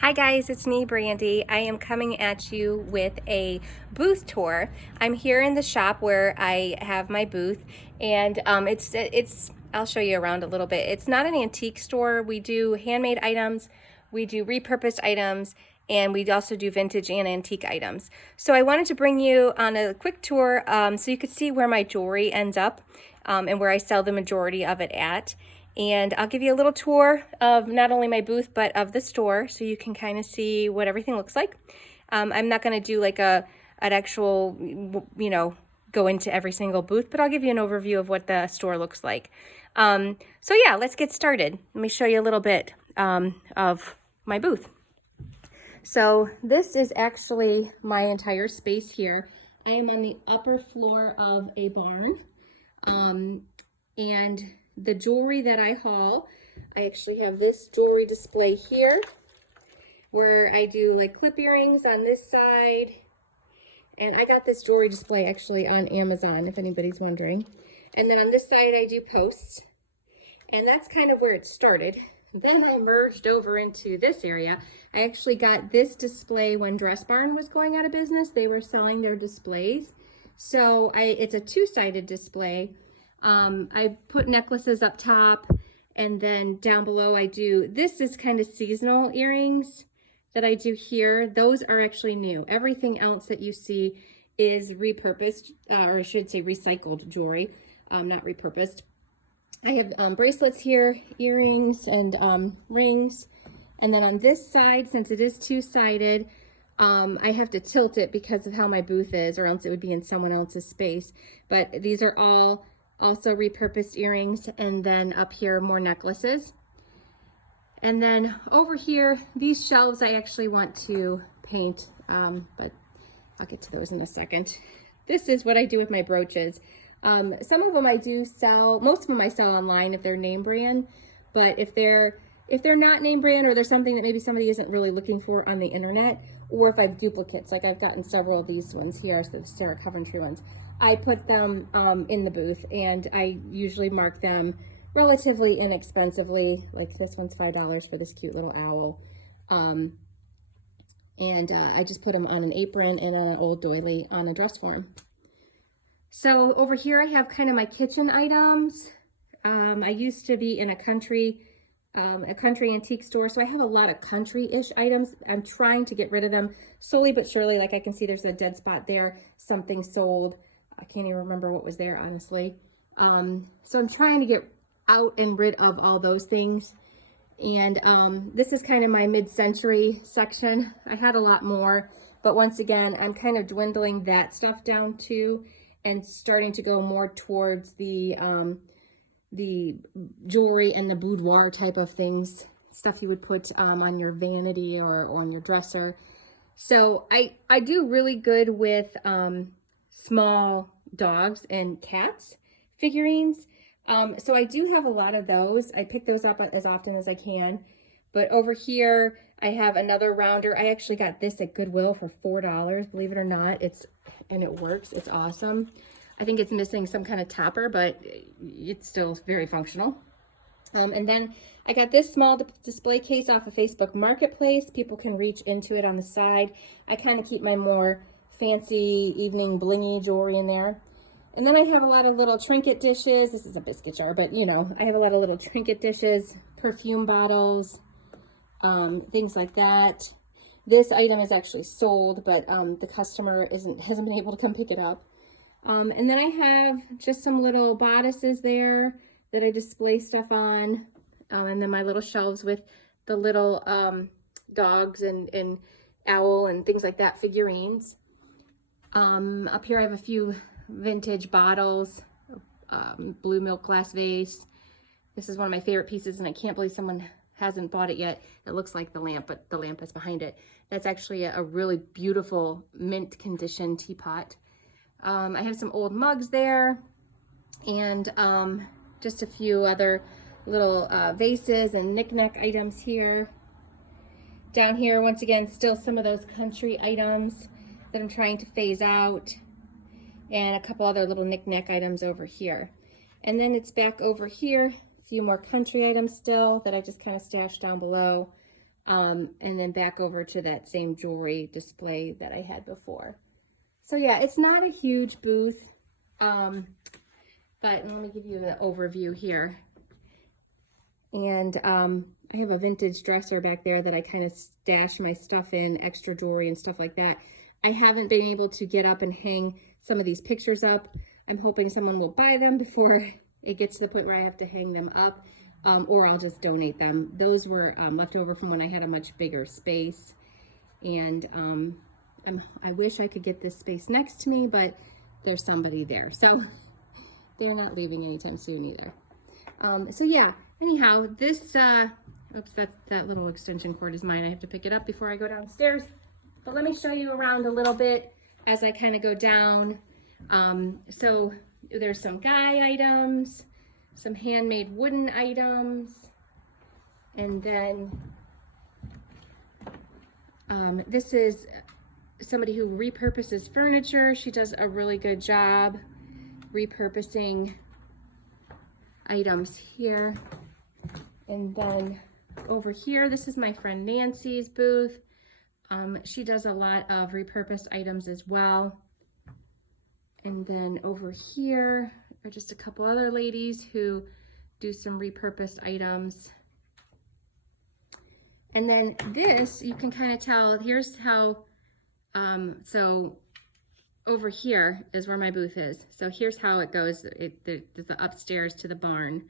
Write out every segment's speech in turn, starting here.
Hi guys, it's me, Brandy. I am coming at you with a booth tour. I'm here in the shop where I have my booth, and I'll show you around a little bit. It's not an antique store. We do handmade items, we do repurposed items, and we also do vintage and antique items. So I wanted to bring you on a quick tour so you could see where my jewelry ends up and where I sell the majority of it at. And I'll give you a little tour of not only my booth, but of the store so you can kind of see what everything looks like. I'm not going to do like an actual, go into every single booth, but I'll give you an overview of what the store looks like. So yeah, let's get started. Let me show you a little bit of my booth. So this is actually my entire space here. I am on the upper floor of a barn, and the jewelry that I haul, I actually have this jewelry display here where I do like clip earrings on this side. And I got this jewelry display actually on Amazon, if anybody's wondering. And then on this side, I do posts. And that's kind of where it started. Then I merged over into this area. I actually got this display when Dress Barn was going out of business. They were selling their displays. So it's a two-sided display. I put necklaces up top, and then down below this is kind of seasonal earrings that I do here. Those are actually new. Everything else that you see is repurposed, or I should say recycled jewelry, not repurposed. I have bracelets here, earrings, and rings. And then on this side, since it is two-sided, I have to tilt it because of how my booth is, or else it would be in someone else's space. But these are all also repurposed earrings, and then up here more necklaces. And then over here, these shelves I actually want to paint, but I'll get to those in a second. This is what I do with my brooches. Some of them I do sell, most of them I sell online if they're name brand, but if they're not name brand, or there's something that maybe somebody isn't really looking for on the internet, or if I have duplicates, like I've gotten several of these ones here, so the Sarah Coventry ones, I put them in the booth, and I usually mark them relatively inexpensively. Like this one's $5 for this cute little owl. I just put them on an apron and an old doily on a dress form. So over here I have kind of my kitchen items. I used to be in a country antique store, so I have a lot of country-ish items. I'm trying to get rid of them slowly but surely. Like I can see there's a dead spot there, something sold. I can't even remember what was there, honestly. So I'm trying to get out and rid of all those things. And this is kind of my mid-century section. I had a lot more, but once again, I'm kind of dwindling that stuff down too, and starting to go more towards the jewelry and the boudoir type of things, stuff you would put on your vanity or on your dresser. So I do really good with small dogs and cats figurines. So I do have a lot of those. I pick those up as often as I can. But over here, I have another rounder. I actually got this at Goodwill for $4, believe it or not. And it works. It's awesome. I think it's missing some kind of topper, but it's still very functional. And then I got this small display case off of Facebook Marketplace. People can reach into it on the side. I kind of keep my more fancy evening blingy jewelry in there. And then I have a lot of little trinket dishes. This is a biscuit jar, but I have a lot of little trinket dishes, perfume bottles, things like that. This item is actually sold, but the customer hasn't been able to come pick it up. And then I have just some little bodices there that I display stuff on. And then my little shelves with the little dogs and owl and things like that, figurines. Up here I have a few vintage bottles, blue milk glass vase. This is one of my favorite pieces, and I can't believe someone hasn't bought it yet. It looks like the lamp, but the lamp is behind it. That's actually a really beautiful mint condition teapot. I have some old mugs there, and just a few other little vases and knick-knack items here. Down here, once again, still some of those country items that I'm trying to phase out, and a couple other little knick-knack items over here. And then it's back over here, a few more country items still that I just kind of stashed down below. and then back over to that same jewelry display that I had before. So yeah, it's not a huge booth, but let me give you an overview here. And I have a vintage dresser back there that I kind of stash my stuff in, extra jewelry and stuff like that. I haven't been able to get up and hang some of these pictures up. I'm hoping someone will buy them before it gets to the point where I have to hang them up, or I'll just donate them. Those were left over from when I had a much bigger space. And I wish I could get this space next to me, but there's somebody there. So they're not leaving anytime soon either. So yeah, anyhow, this, oops, that little extension cord is mine. I have to pick it up before I go downstairs. But let me show you around a little bit as I kind of go down. So there's some guy items, some handmade wooden items, and then this is somebody who repurposes furniture. She does a really good job repurposing items here. And then over here, this is my friend Nancy's booth. She does a lot of repurposed items as well. And then over here are just a couple other ladies who do some repurposed items. And then this, you can kind of tell, here's how, so over here is where my booth is. So here's how it goes. There's the upstairs to the barn.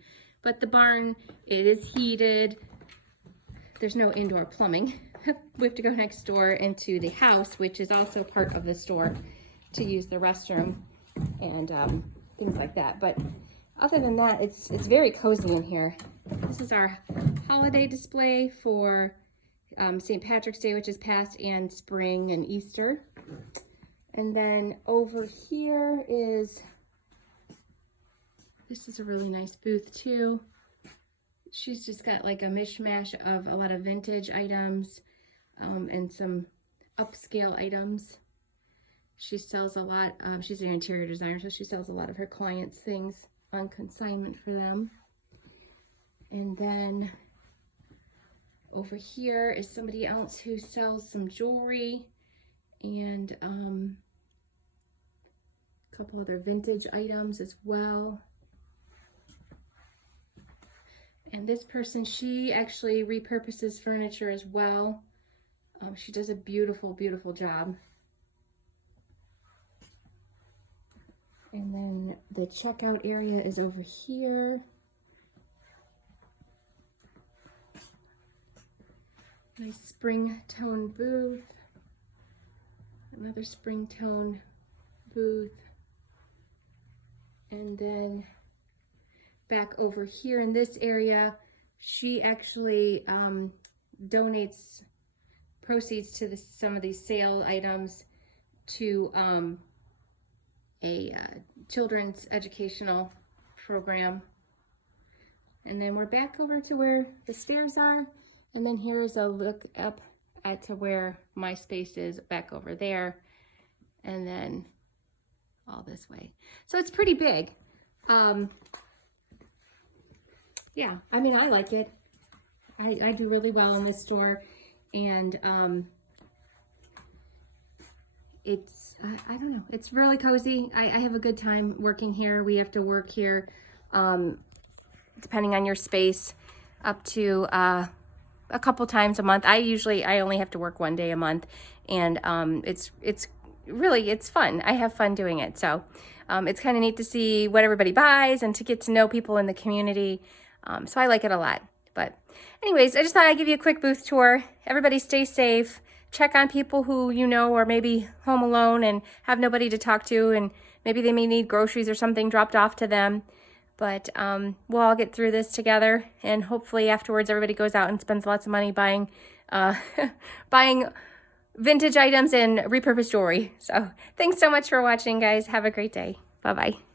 But the barn, it is heated. There's no indoor plumbing. We have to go next door into the house, which is also part of the store, to use the restroom and things like that. But other than that, it's very cozy in here. This is our holiday display for St. Patrick's Day, which is past, and spring and Easter. And then over here is, this is a really nice booth too. She's just got like a mishmash of a lot of vintage items and some upscale items. She sells a lot, she's an interior designer, so she sells a lot of her clients' things on consignment for them. And then over here is somebody else who sells some jewelry and a couple other vintage items as well. And this person, she actually repurposes furniture as well. She does a beautiful, beautiful job. And then the checkout area is over here. Nice spring tone booth. Another spring tone booth. And then back over here in this area, she actually donates proceeds to some of these sale items to a children's educational program. And then we're back over to where the stairs are. And then here is a look up at to where my space is back over there. And then all this way. So it's pretty big. Yeah, I mean, I like it. I do really well in this store, and it's, I don't know, it's really cozy. I have a good time working here. We have to work here, depending on your space, up to a couple times a month. I only have to work one day a month, and it's really, it's fun. I have fun doing it. So it's kind of neat to see what everybody buys and to get to know people in the community. So I like it a lot. But anyways, I just thought I'd give you a quick booth tour. Everybody stay safe. Check on people who you know are maybe home alone and have nobody to talk to, and maybe they may need groceries or something dropped off to them. But we'll all get through this together, and hopefully afterwards everybody goes out and spends lots of money buying buying vintage items and repurposed jewelry. So thanks so much for watching, guys. Have a great day. Bye-bye.